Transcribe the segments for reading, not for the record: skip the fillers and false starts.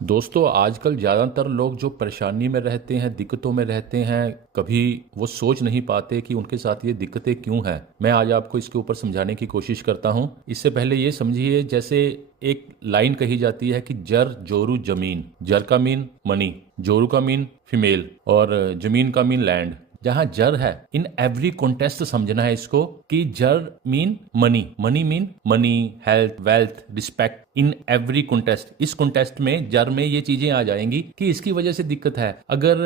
दोस्तों आजकल ज़्यादातर लोग जो परेशानी में रहते हैं, दिक्कतों में रहते हैं, कभी वो सोच नहीं पाते कि उनके साथ ये दिक्कतें क्यों हैं। मैं आज आपको इसके ऊपर समझाने की कोशिश करता हूँ। इससे पहले ये समझिए, जैसे एक लाइन कही जाती है कि जर जोरू जमीन। जर का मीन मनी, जोरू का मीन फीमेल और जमीन का मीन लैंड। जहां जर है, इन एवरी कॉन्टेस्ट समझना है इसको कि जर mean money, money mean money, health, wealth, respect. In every contest, इस कॉन्टेस्ट में जर में ये चीजें आ जाएंगी कि इसकी वजह से दिक्कत है। अगर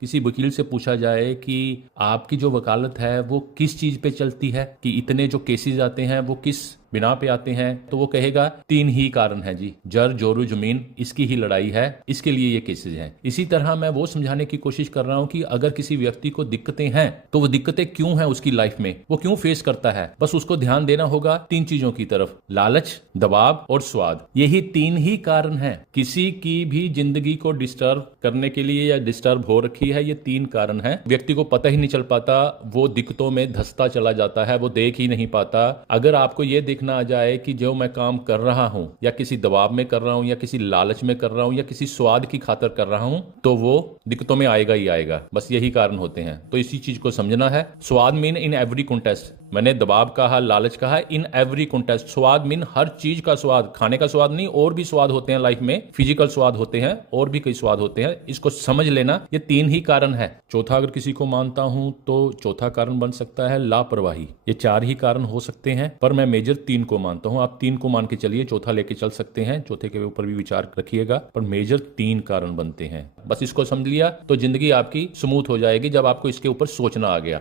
किसी वकील से पूछा जाए कि आपकी जो वकालत है वो किस चीज पे चलती है, कि इतने जो केसेस आते हैं वो किस बिना पे आते हैं, तो वो कहेगा 3 ही कारण है जी, जर जोरू जमीन, इसकी ही लड़ाई है, इसके लिए ये केसेस हैं। इसी तरह मैं वो समझाने की कोशिश कर रहा हूं कि अगर किसी व्यक्ति को दिक्कतें हैं तो वो दिक्कतें क्यों हैं उसकी लाइफ में, वो क्यों फेस करता है। बस उसको ध्यान देना होगा 3 चीजों की तरफ, लालच, दबाव और स्वाद। यही 3 ही कारण हैं किसी की भी जिंदगी को डिस्टर्ब करने के लिए या डिस्टर्ब हो रखी है। ये 3 कारण हैं। व्यक्ति को पता ही नहीं चल पाता, वो दिक्कतों में धंसता चला जाता है, वो देख ही नहीं पाता। अगर आपको ये देखना आ जाए कि जो मैं काम कर रहा हूं या किसी दबाव में कर रहा हूं या किसी लालच में कर रहा हूं या किसी स्वाद की खातर कर रहा हूं, तो वो दिक्कतों में आएगा ही आएगा। बस यही कारण होते हैं, तो इसी चीज को समझना है। स्वाद मीन इन एवरी कॉन्टेस्ट, मैंने दबाव कहा, लालच कहा, इन एवरी कॉन्टेस्ट। स्वाद मीन हर चीज का स्वाद, खाने का स्वाद नहीं, और भी स्वाद होते हैं लाइफ में, फिजिकल स्वाद होते हैं और भी कई स्वाद होते हैं, इसको समझ लेना। ये 3 ही कारण है। चौथा अगर किसी को मानता हूं तो चौथा कारण बन सकता है लापरवाही। ये 4 ही कारण हो सकते हैं, पर मैं मेजर 3 को मानता हूं। आप 3 को मान के चलिए, चौथा लेके चल सकते हैं, चौथे के ऊपर भी विचार रखिएगा, पर मेजर 3 कारण बनते हैं। बस इसको समझ लिया तो जिंदगी आपकी स्मूथ हो जाएगी, जब आपको इसके ऊपर सोचना आ गया।